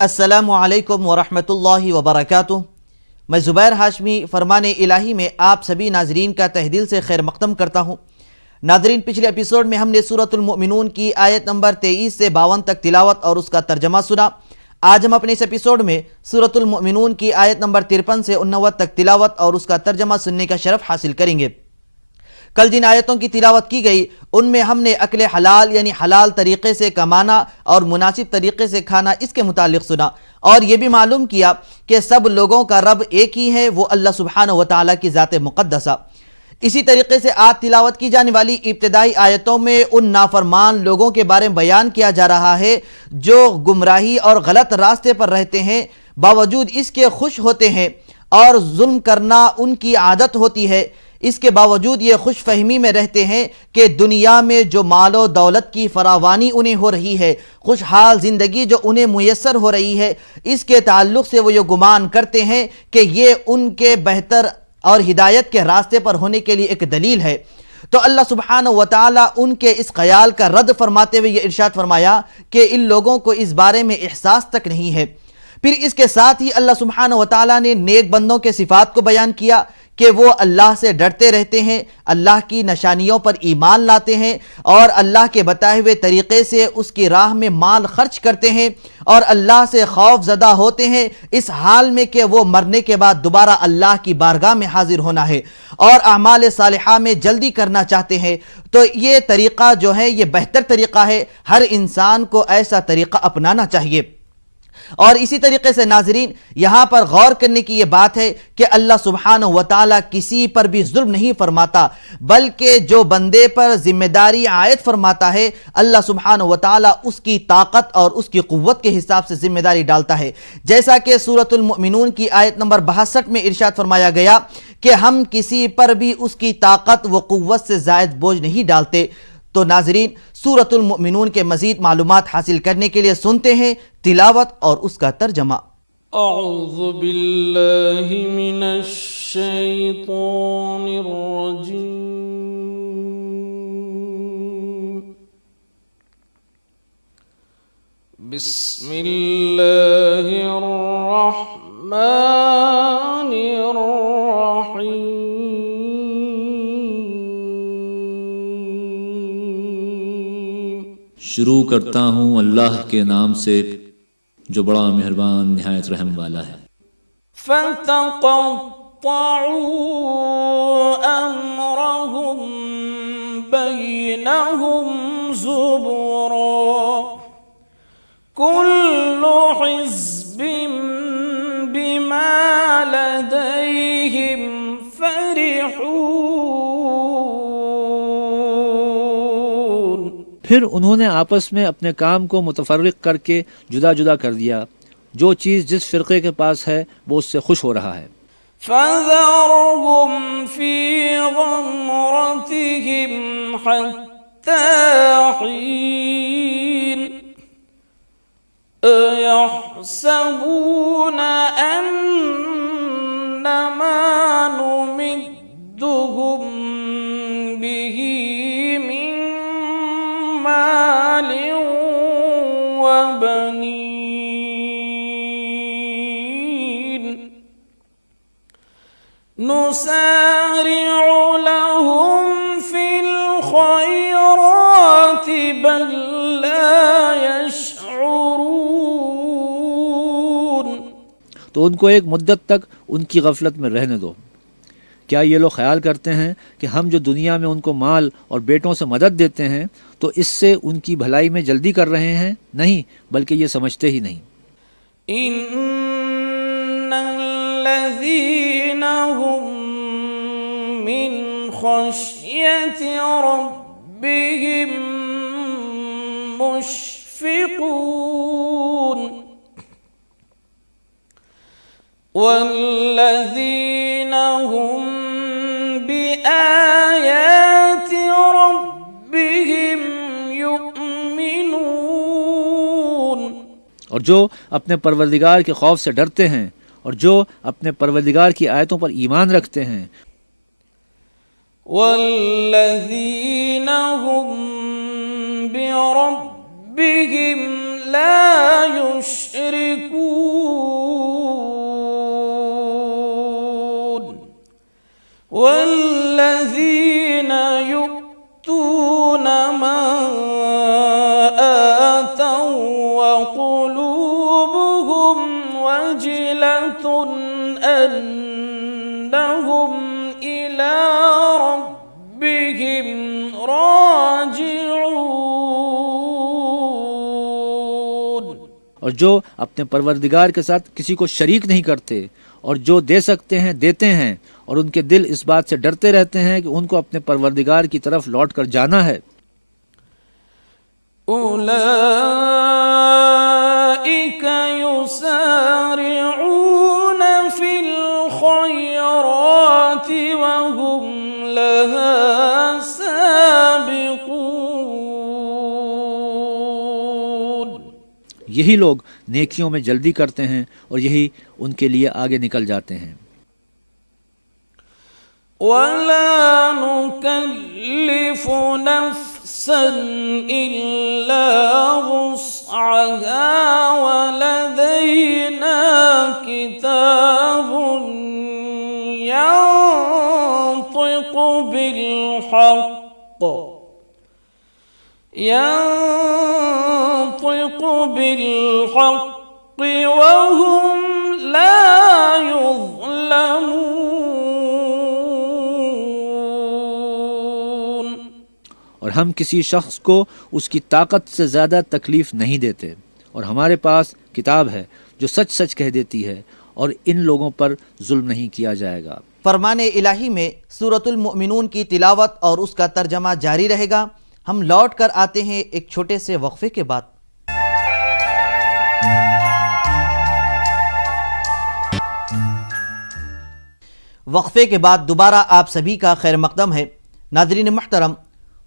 अस्सलामु अलैकुम वरहमतुल्लाहि वबरकातुह। मैं ज़ुबैर हाशमी फरमाने इलाही में आप सभी नाजरीन का तहदिल से खैर मक़दम करता हूँ। नाजरीन, पिछले एपिसोड में हमने सूरतुल मुमिनून की आयत नंबर 23 से 52 तक तिलावत और उसका तर्जमा सुना। आज हम अपने इस एपिसोड में सूरतुल मुमिनून की आयत नंबर 53 से 59 तक तिलावत और उसका तर्जमा सुनने का शरफ हासिल करेंगे। कल जिन आयतों की तिलावत की गई उनमें हमने अक्ल हलाल यानी हलाल तरीक़े से कमाना और मुनासिब तरीक़े से खाना इसके मुतालिक सुना और ये भी मालूम किया कि सब लोगों का रब एक ही है, वो अल्लाह सुब्हानहु व तआला की ज़ात मुक़द्दसा। इसी तरीके से आज तिलावत की जाने वाली इब्तिदाई आयतों में उन नाफरमान लोगों के बारे में बयान किया जा रहा है जो गुमराही और गलत रास्ते पर रहते हैं, बावजूद इसके खुश होते हैं और जुल्म करना उनकी आदत होती है। इसके बावजूद ये खुश फहमी में रहते हैं कि दुनिया में जो मालो दौलत की फरावानी उन्हें हो रही है, खुशहाल ज़िंदगी जो उन्हें मुयस्सर हो रही है, इसके ताल्लुक़ से वो ये गुमान करते हैं कि ये उनके बेहतर और हिदायत के रास्ते पर होने के लिए एक दलील है। तो अल्लाह सुब्हानहु व तआला उनके इस ख्याल का रद्द फरमाते हुए ये इरशाद फरमाया कि इन लोगों को इस बारे में एहसास तक नहीं है। फिर इसके साथ ही अल्लाह सुब्हानहु व तआला ने नेक बंदों के सिफात को बयान किया कि वो अल्लाह से डरते रहते हैं, अल्लाह की निशानियों पर ईमान लाते हैं और अल्लाह के बताए हुए तरीक़े से उसकी राह में माल खर्च करते हैं और अल्लाह से खौफ ज़दा होते हैं, इस हाल में कि वो मरने के बाद दोबारा अल्लाह की बारगाह में हाजिर होना है और अमाल सालिहा में जल्दी करना चाहते हैं। तो ये तरीक़ा जो है ये बेहतर तरीक़ा है, हर इंसान को ऐसा तरीक़ा अपनाना चाहिए। और इसी तरीके से नाजरीन, यहाँ पर गौर करने की ये बात है कि अल्लाह सुब्हानहु व तआला किसी पर भी जुल्म नहीं फरमाता, बल्कि जो बंदे पर जिम्मेदारी आयद फरमाता है अल्लाह सुब्हानहु व तआला उसकी ताकत और उसकी कुव्वत के हिसाब से जिम्मेदारी डालता है। जैसा कि सूरतुल मुमिनून की आयत नंबर 62 में इरशाद फरमाया गया कि हम किसी पर भी उसकी ताकत व कुव्वत से ज़ायद बोझ नहीं डालते। तो नाजरीन, सूरतुल मुमिनून के मज़ीद मालूमात हासिल करने के लिए सुनते हैं तिलावत और उसका तर्जमा। अऊज़ु बिल्लाहि मिनश शैतानिर रजीम। बिस्मिल्लाहिर रहमानिर रहीम। शुरू करता हूँ अल्लाह के नाम से जो बड़ा मेहरबान निहायत रहम वाला है। फ़तक़त्तअू अम्रहुम बैनहुम ज़ुबुरा कुल्लु हिज़्बिम बिमा लदैहिम फ़रिहून। फिर उन्होंने आपस में अपने काम को मुतफर्रिक करके जुदा जुदा कर दिया। जो चीज़ जिस फ़िरक़े के पास है वो उससे खुश हो रहा है। फ़ज़रहुम फ़ी ग़मरतिहिम हत्ता हीन अयहसबून अन्नमा नुमिद्दुहुम बिही मिन मालिन व बनीन नुसारिउ लहुम फिल खैराति बल ला यशउरून। तो उनको एक मुद्दत तक उनकी गफलत में रहने दो। क्या ये लोग ख्याल करते हैं कि हम जो दुनिया में उनको माल और बेटों से मदद देते हैं तो इससे उनकी भलाई में जल्दी कर रहे हैं? नहीं, बल्कि ये समझते ही नहीं। इन्नल्लज़ीना हुम मिन खश्यति रब्बिहिम मुश्फिकून वल्लज़ीना हुम बिआयाति रब्बिहिम युमिनून। और जो अपने परवरदिगार के खौफ से डरते हैं और जो अपने परवरदिगार की आयतों पर ईमान रखते हैं। वल्लज़ीना हुम बिरब्बिहिम ला يشركون والذين يؤتون ما آتوا وقلوبهم وجلة أنهم إلى ربهم راجعون। और जो अपने परवरदिगार के साथ किसी को शरीक नहीं करते और जो दे सकते हैं देते हैं और उनके दिल इस बात से डरते रहते हैं कि उनको अपने परवरदिगार की तरफ लौट कर जाना है। उलाइक युसारिऊन फिल खैराति वहुम लहा साबिकून। यही लोग नेकियों में जल्दी करते हैं और यही उनके लिए आगे निकल जाते हैं। वला नुकल्लिफु नफ्सन इल्ला वुस्अहा वलदैना किताबुन यंतिकु बिलहक़ वहुम ला युज़्लमून। और हम किसी शख्स को उसकी ताकत से ज़्यादा तकलीफ़ नहीं देते और हमारे पास किताब है जो सच सच कह देती है और इन लोगों पर जुल्म नहीं किया जाएगा। फरमान इलाही में सूरतुल मुमिनून की तिलावत और उसका तर्जमा जारी रहेगा। हम लौट कर आते हैं एक छोटे से वक्फे के बाद। वक्फे के बाद दोबारा आप सभी का खैर मकदम है। नाज़रीन मुहतरम,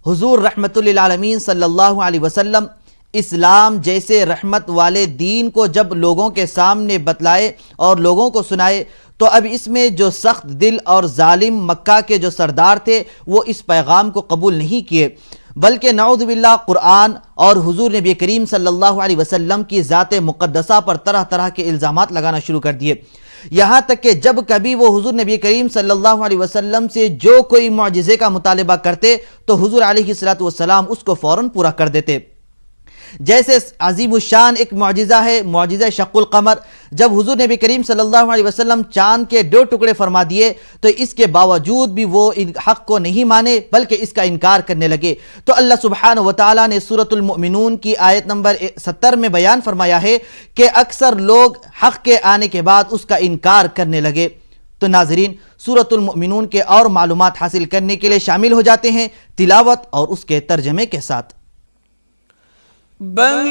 हुजूर रहमतुल लिल आलमीन सल्लल्लाहु अलैहि वसल्लम इस्लाम जैसे रहमत वाले दीन को जब लोगों के सामने बतलाए और लोगों को सुनाए तो अब इसमें जो सख्त दिल और जालिम मक्का के जो सरदार थे वो इस पैगाम को कबूल नहीं किए, बल्कि नऊज़ु बिल्लाह कुरान और हुजूर नबी करीम सल्लल्लाहु अलैहि वसल्लम की ज़ात मुक़द्दसा पर तरह तरह के इल्ज़ामात लगाना शुरू कर दिए। यहाँ तक कि जब कभी वो हुजूर नबी करीम सल्लल्लाहु अलैहि वसल्लम से जो कोई मुअजिज़े का मुतालिबा करते तो हुजूर अलैहिस्सलातु वस्सलाम उसको फ़ौरन पूरा कर देते। जैसे अजीमुशान एक मुअजिज़ा है, मुअजिज़ा शक़्क़ुल क़मर। जब हुजूर नबी करीम सल्लल्लाहु अलैहि वसल्लम चाँद के 2 टुकड़े फरमा दिए तो इसके बावजूद भी वो इन हक़ को नहीं माने बल्कि इसका इनकार करने लगे। तो अल्लाह सुब्हानहु व तआला ने सूरतुल मुमिनून की आयत नंबर 70 में बयान फरमाया है कि अक्सर लोग हक़ के आने के बाद उसका इनकार करने लगे। तो नाज़रीन, सूरतुल मुमिनून के और मालूमात हासिल करने के लिए शामिल हो जाते हैं तिलावत और उसके तर्जमे के साथ। बल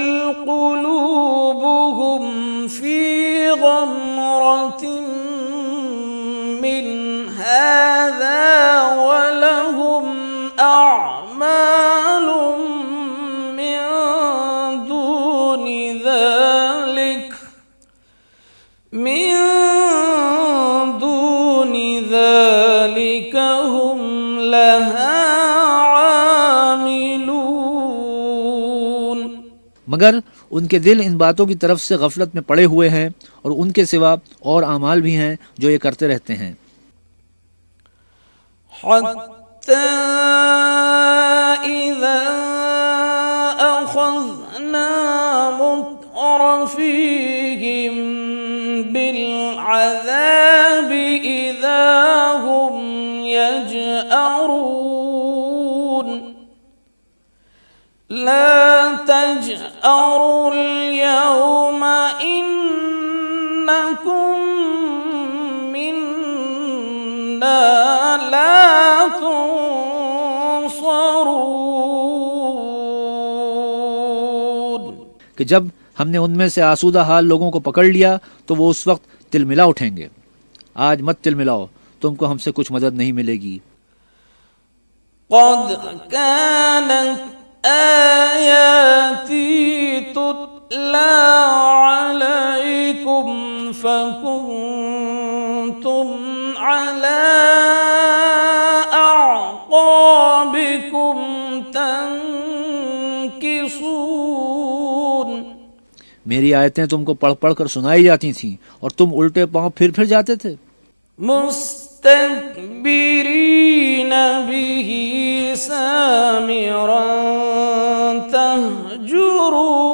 क़ुलूबुहुम फ़ी ग़मरतिन मिन हाज़ा वलहुम अअमालुम मिन दूनि ज़ालिक हुम लहा मगर उनके दिल इन बातों की तरफ से गफलत में पड़े हुए हैं और उनके सिवा और आमाल भी हैं जो ये करते रहते हैं। हत्ता इज़ा अख़ज़ना मुत्रफ़ीहिम बिलअज़ाबि इज़ा हुम यजअरून ला तजअरुल यौमा इन्नकुम मिन्ना ला तुंसरून। कि जब हमने उनमें से आसूदा हाल लोगों को पकड़ लिया तो वो उस वक्त तिलमिला उठेंगे। आज मत तिलमिलाओ, तुमको हमसे कुछ मदद नहीं मिलेगी। क़द कानत आयाती तुतला अलैकुम फकुंतुम अला अअक़ाबिकुम तनकिसून। मेरी आयतें तुमको पढ़ पढ़ कर सुनाई जाती थीं और तुम उल्टे पांव फिर जाते थे। मुस्तकबिरीन बिही सामिरन तहजुरून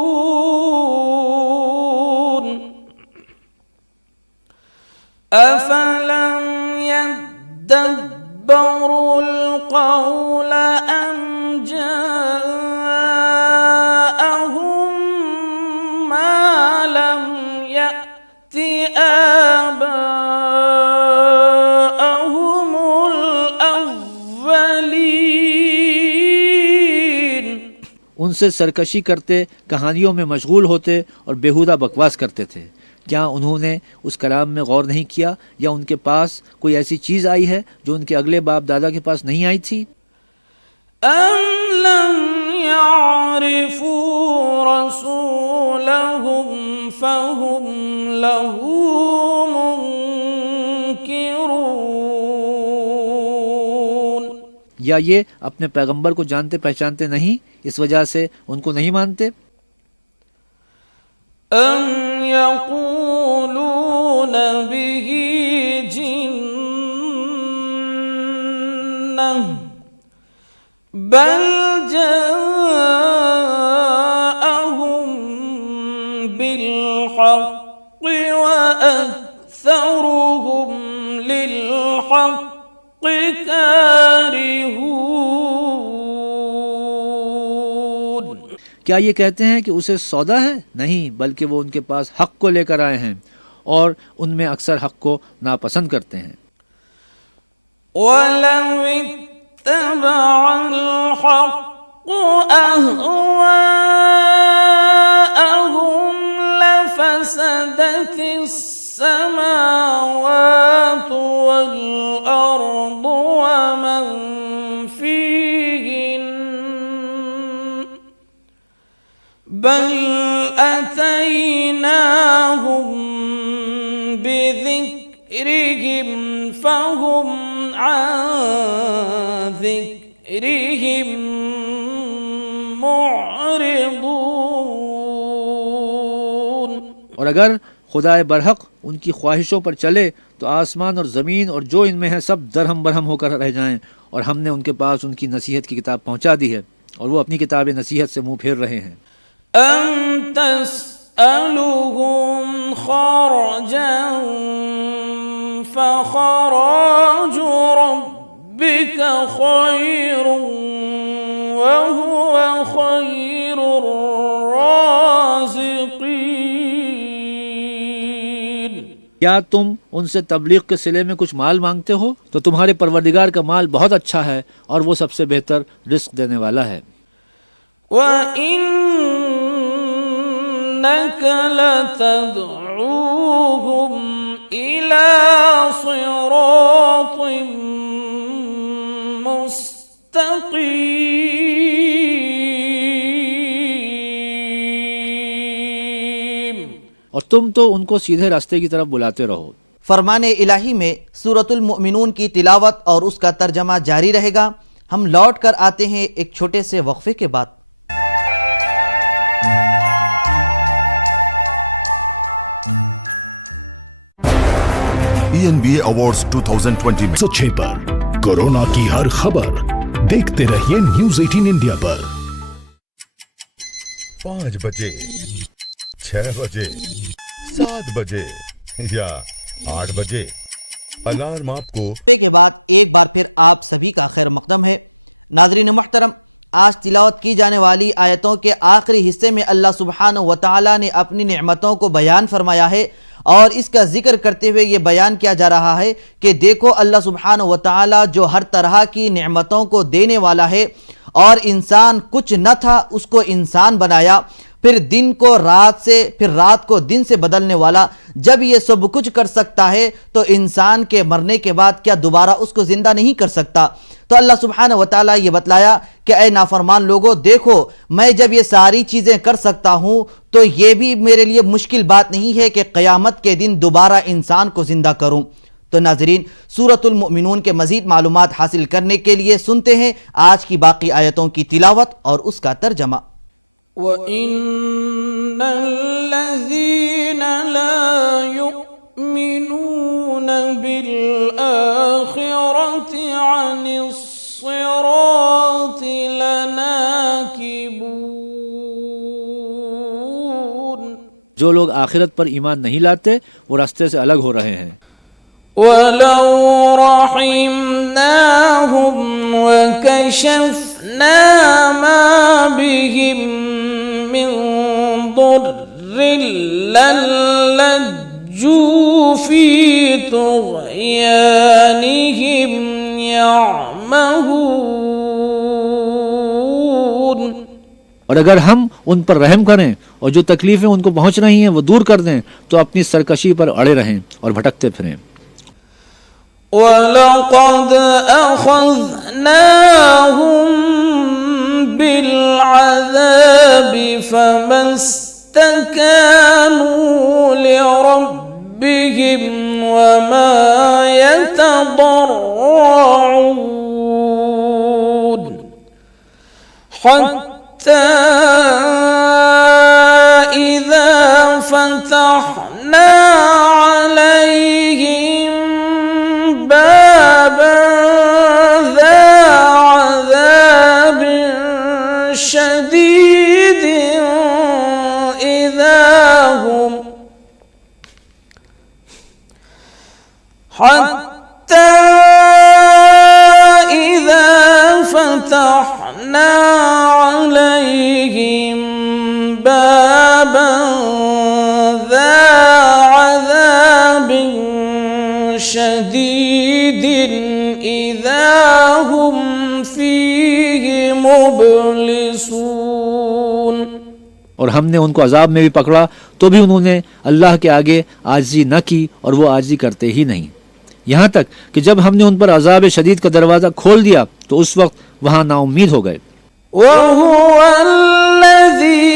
अफलम यद्दब्बरुल क़ौल अम जाअहुम मा लम यअति आबाअहुमुल अव्वलीन। उनसे सरकशी करते, कहानियों में मशगूल होते और बेहुदा बकवास करते थे। क्या उन्होंने उस कलाम में गौर नहीं किया या उनके पास कोई ऐसी चीज़ आई है जो उनके अगले बाप दादा के पास नहीं आई थी? अम लम यअरिफू रसूलहुम फहुम लहू मुनकिरून। या ये अपने पैगंबर को जानते पहचानते नहीं, इस वजह से उनको नहीं मानते? अम यक़ूलून बिही जिन्नह बल जाअहुम बिल हक़्क़ि व अक्सरुहुम लिल हक़्क़ि कारिहून। क्या ये कहते हैं कि उसे सौदा है? नहीं, बल्कि वो उनके पास हक को लेकर आए हैं और उनमें अक्सर हक को नापसंद करते हैं। वलौ इत्तबअल हक़्क़ु अहवाअहुम लफसदतिस समावातु वल अर्दु वमन फीहिन बल अतैनाहुम बिज़िक्रिहिम फहुम अन ज़िक्रिहिम मुअरिदून। और अगर खुदाए बरहक उनकी ख्वाहिशों पर चले तो आसमान और ज़मीन और जो इनमें है सब दरहम बरहम होकर रह जाएं। और हमने उनके पास उनकी नसीहत की किताब पहुंचा दी है और वो अपनी किताब नसीहत से मुंह फेर रहे हैं। अम तस्अलुहुम खरजन फखराजु रब्बिका खैरुन व हुवा खैरुर राज़िकीन। क्या तुम उनसे तबलीग के सिले में कुछ माल मांगते हो तो तुम्हारे परवरदिगार का माल बहुत अच्छा है और वो सबसे बेहतर रिस्क देने वाला है। وَإِنَّكَ لَتَدْعُوهُمْ إِلَى صِرَاطٍ مُسْتَقِيمٍ। और तुम तो उनको सीधे रास्ते की तरफ बुलाते रहो। फरमाने इलाही में सूरतुल मुमिनून की तिलावत और उसका तर्जमा जारी रहेगा। हम लौट कर आते हैं एक छोटे से वक्फे के बाद। ENBA अवार्ड्स 2020 में 106 पर कोरोना की हर खबर देखते रहिए न्यूज़ 18 इंडिया पर। 5 बजे, 6 बजे, 7 बजे या 8 बजे अलार्म आपको के बाद एक बार फिर आप सभी का खैर मकदम है। नाज़रीन मुहतरम, आज तिलावत की जाने वाली आयतों के आखिरी हिस्से में अल्लाह सुब्हानहु व तआला ने अपनी नेमतों को बयान फरमाया है और इसका जिक्र करते हुए ये बयान किया जा रहा है कि देखो अल्लाह सुब्हानहु व तआला जो हर तरह की नेमतों को देने वाला है और इंसान कुछ न था उसको इंसान बनाया, फिर दिन को रात से, फिर रात को दिन से बदलने वाला। जब ये सब कुछ कर सकता है तो इंसान के मरने के बाद क्या दोबारा उसको जिंदा नहीं कर सकता? तो अल्लाह सुब्हानहु व तआला ये बतलाया कि ऐ नाफरमान लोगों, देखो मैं जब ये सारी चीज़ें कर सकता हूँ तो ये भी मेरे लिए मुश्किल बात नहीं है कि क़यामत के दिन दोबारा इंसान को ज़िंदा करूँ। तो नाज़रीन, सूरतुल मुमिनून के मज़ीद मालूमात हासिल करने के लिए सुनते हैं आज की बाकी आयतों की तिलावत और उसका तर्जमा। وَإِنَّ जो लोग आखिरत पर ईमान नहीं लाते वो रास्ते से अलग हो रहे हैं। ولو رحمناهم وكشفنا ما بهم من ضر للجوا في طغيانهم يعمهون। और अगर हम उन पर रहम करें और जो तकलीफें उनको पहुंच रही हैं वो दूर कर दें तो अपनी सरकशी पर अड़े रहें और भटकते फिरें। वलक़द अख़ज़नाहुम बिलअज़ाब फमस्तकानू लिरब्बिहिम वमा यतضرعون حتى إذا فتحنا عليهم بابا ذا عذاب شديد إذا هم حتى إذا فتحنا عليهم بابا ذا عذاب شديد إذا هم فيه مبلسون। और हमने उनको अजाब में भी पकड़ा तो भी उन्होंने अल्लाह के आगे आजिज़ी न की और वो आजिज़ी करते ही नहीं, यहाँ तक कि जब हमने उन पर अजाब शदीद का दरवाज़ा खोल दिया तो उस वक्त वहाँ नाउम्मीद हो गए। वहुव अल्लज़ी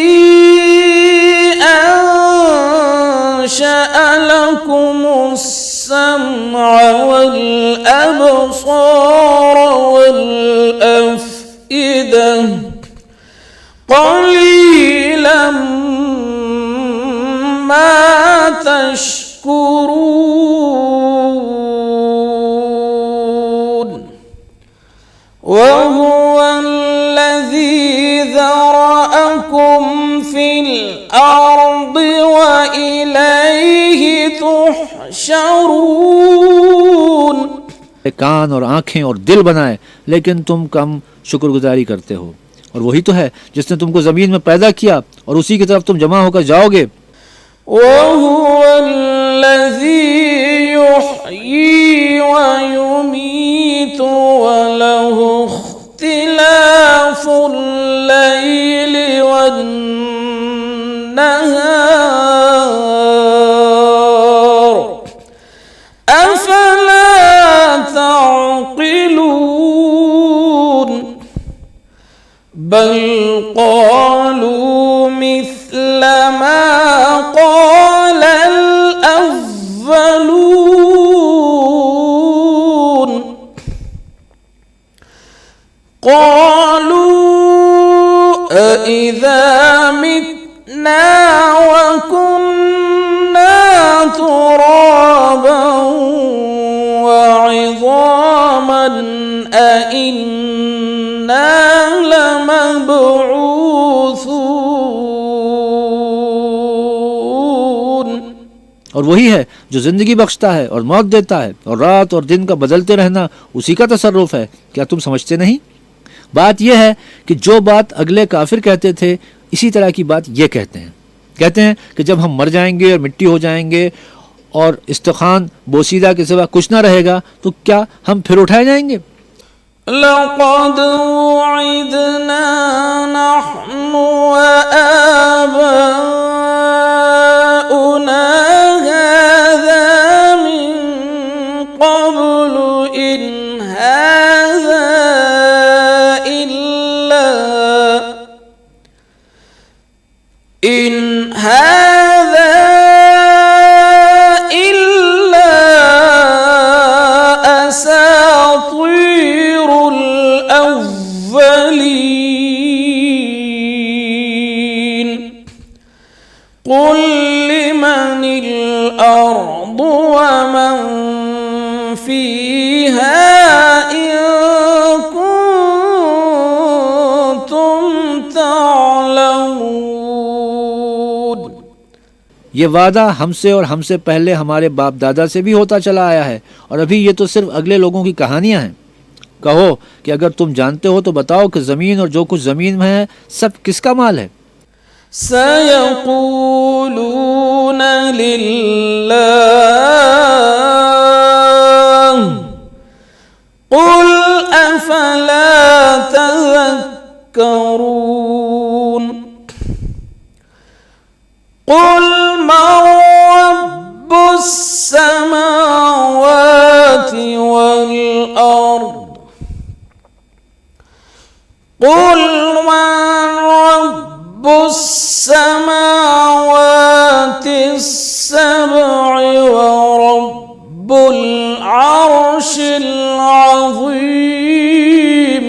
अंशअ लकुमुस सम्अ वल अब्सार वल अफ़इदा क़लीलन मा तशकुरून। वहुव अल्लज़ी ज़रअकुम फ़िल अर्द व इलैहि तुहशरून। कान और आंखें और दिल बनाए लेकिन तुम कम शुक्रगुजारी करते हो, और वही तो है जिसने तुमको ज़मीन में पैदा किया और उसी की तरफ तुम जमा होकर जाओगे। वहुव अल्लज़ी युह्यी व युमीतु व लहु इख्तिलाफुल लैलि वन नहार अफला ताक़िलून। बल क़ालू मिस्ल मा क़ालल अव्वलून। क़ालू अइज़ा मितना व कुन्ना तुराबन व इज़ामन अइन्ना लमबऊसून। और वही है जो ज़िंदगी बख्शता है और मौत देता है, और रात और दिन का बदलते रहना उसी का तसर्रुफ है। क्या तुम समझते नहीं? बात यह है कि जो बात अगले काफिर कहते थे इसी तरह की बात ये कहते हैं कि जब हम मर जाएंगे और मिट्टी हो जाएंगे और इस्तखान बोसीदा के सिवा कुछ ना रहेगा तो क्या हम फिर उठाए जाएंगे? लक़द वुइदना नहनु व आबाउना हाज़ा मिन क़ब्लु इन हाज़ा इल्ला असातीरुल अव्वलीन। कुल लिमनिल अर्दु व मन फ़ीहा इन कुंतुम तअलमून। ये वादा हमसे और हमसे पहले हमारे बाप दादा से भी होता चला आया है, और अभी ये तो सिर्फ अगले लोगों की कहानियां हैं। कहो कि अगर तुम जानते हो तो बताओ कि ज़मीन और जो कुछ ज़मीन में है सब किसका माल है? सयक़ूलून लिल्लाह क़ुल अफ़ला तज़क्करून क़ुल मन रब्बुस समावाति वल अर्द क़ुल मन रब्बुस समावातिस सब'i व रब्बुल अर्शिल अज़ीम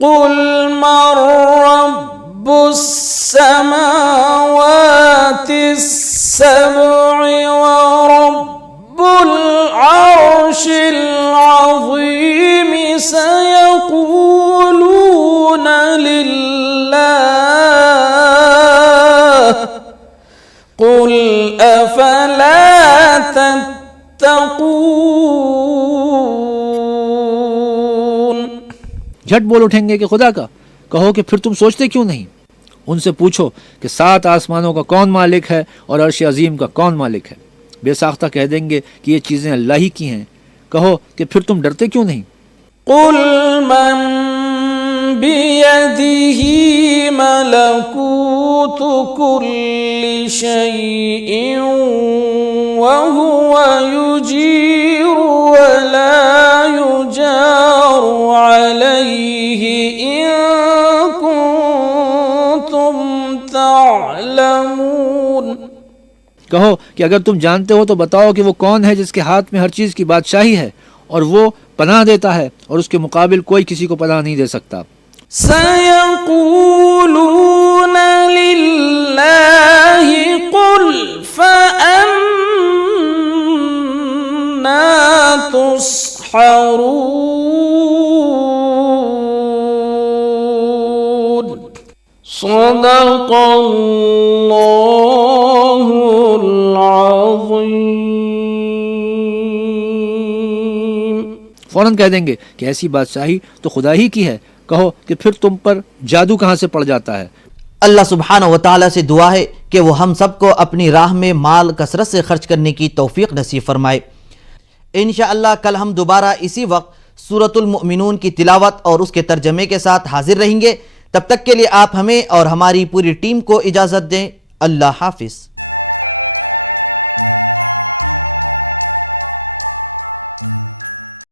क़ुल मन रब्बुस समावातिस सब'i व रब्बुल अर्शिल अज़ीम सयक़ूलून लिल्लाह क़ुल अफ़ला तत्तक़ून। झट बोल उठेंगे कि खुदा का। कहो कि फिर तुम सोचते क्यों नहीं? उनसे पूछो कि 7 आसमानों का कौन मालिक है और अर्श अजीम का कौन मालिक है। बेसाख्ता कह देंगे कि ये चीज़ें अल्लाह ही की हैं। कहो कि फिर तुम डरते क्यों नहीं? क़ुल मन बियदिही मलकूतु कुल्लि शैइन व हुवा युजीरु व ला युजारु अलैहि इन कुंतुम तअलमून। कहो कि अगर तुम जानते हो तो बताओ कि वो कौन है जिसके हाथ में हर चीज़ की बादशाही है और वो पनाह देता है और उसके मुकाबिल कोई किसी को पनाह नहीं दे सकता। सयक़ूलून लिल्लाहि क़ुल फ़अन्ना तुस्हरून। सदक़ल्लाहुल अज़ीम। फ़ौरन कह देंगे कि ऐसी बादशाही तो खुदा ही की है। कहो कि फिर तुम पर जादू कहाँ से पड़ जाता है? अल्लाह सुब्हानहू व तआला से दुआ है कि वो हम सबको अपनी राह में माल कसरत से खर्च करने की तौफीक नसीब फरमाए। इंशाअल्लाह कल हम दोबारा इसी वक्त सूरतुल मुमिनून की तिलावत और उसके तर्जमे के साथ हाजिर रहेंगे। तब तक के लिए आप हमें और हमारी पूरी टीम को इजाज़त दें। अल्लाह हाफिज़।